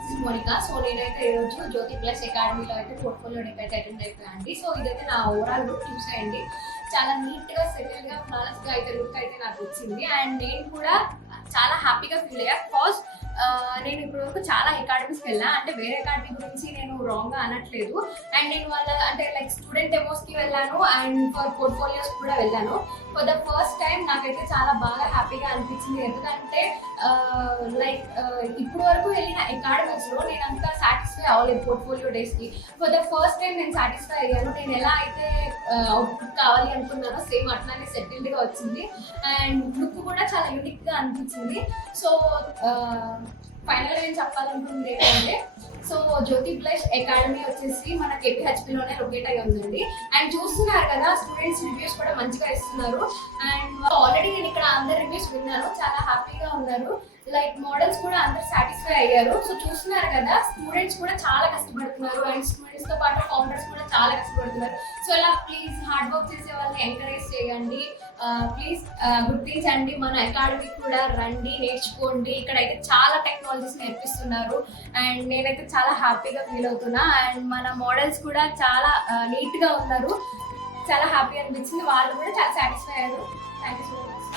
This is Monika. So నేనైతే ఈరోజు జ్యోతి plus అకాడమీలో అయితే పోర్ట్ఫోలియోకి అయితే అటెండ్ అయిపోయానండి. సో ఇదైతే నా ఓవరాల్ లుక్ చూసేయండి. చాలా నీట్గా సెటిల్గా ఫ్లాలెస్గా అయితే లుక్ అయితే నాకు వచ్చింది. అండ్ నేను కూడా చాలా హ్యాపీగా ఫీల్ అయ్యా. బికాస్ నేను ఇప్పుడు వరకు చాలా అకాడమీస్కి వెళ్ళా. అంటే వేరే అకాడమీ గురించి నేను రాంగ్గా అనట్లేదు. అండ్ నేను వాళ్ళ అంటే లైక్ స్టూడెంట్ డెమోస్కి వెళ్ళాను అండ్ ఫర్ పోర్ట్ఫోలియోస్ కూడా వెళ్ళాను. ఫర్ ద ఫస్ట్ టైం నాకైతే చాలా బాగా హ్యాపీగా అనిపించింది. ఎందుకంటే లైక్ ఇప్పుడు వరకు వెళ్ళిన అకాడమీస్లో నేను అంతా సాటిస్ఫై అవ్వలేదు పోర్ట్ఫోలియో డేస్కి. ఫర్ ద ఫస్ట్ టైం నేను సాటిస్ఫై అయ్యాను. నేను ఎలా అయితే అవుట్పుట్ కావాలి అనుకున్నానో సేమ్ అట్లానే సెటిల్డ్గా వచ్చింది. అండ్ లుక్ కూడా చాలా యూనిక్గా అనిపించింది. సో ఫైనల్గా నేను చెప్పాలనుకుంది ఏంటంటే, సో జ్యోతి ప్లస్ అకాడమీ వచ్చేసి మన కేపీహెచ్పిలోనే లొకేట్ అయ్యి ఉందండి. అండ్ చూస్తున్నారు కదా, స్టూడెంట్స్ రివ్యూస్ కూడా మంచిగా ఇస్తున్నారు. అండ్ ఆల్రెడీ నేను ఇక్కడ అందరి రివ్యూస్ విన్నాను, చాలా హ్యాపీగా ఉన్నారు. లైక్ మోడల్స్ కూడా అందరు సాటిస్ఫై అయ్యారు. సో చూస్తున్నారు కదా, స్టూడెంట్స్ కూడా చాలా కష్టపడుతున్నారు. అండ్ స్టూడెంట్స్తో పాటు ఫౌండర్స్ కూడా చాలా కష్టపడుతున్నారు. సో ఇలా ప్లీజ్ హార్డ్ వర్క్ చేసే వాళ్ళని ఎంకరేజ్ చేయండి. ప్లీజ్ గుర్తించండి, మన అకాడమీ కూడా రండి, నేర్చుకోండి. ఇక్కడైతే చాలా టెక్నాలజీస్ నేర్పిస్తున్నారు. అండ్ నేనైతే చాలా హ్యాపీగా ఫీల్ అవుతున్నా. అండ్ మన మోడల్స్ కూడా చాలా నీట్గా ఉన్నారు. చాలా హ్యాపీ అనిపించింది. వాళ్ళు కూడా చాలా సాటిస్ఫై అయ్యారు. Thank you so much.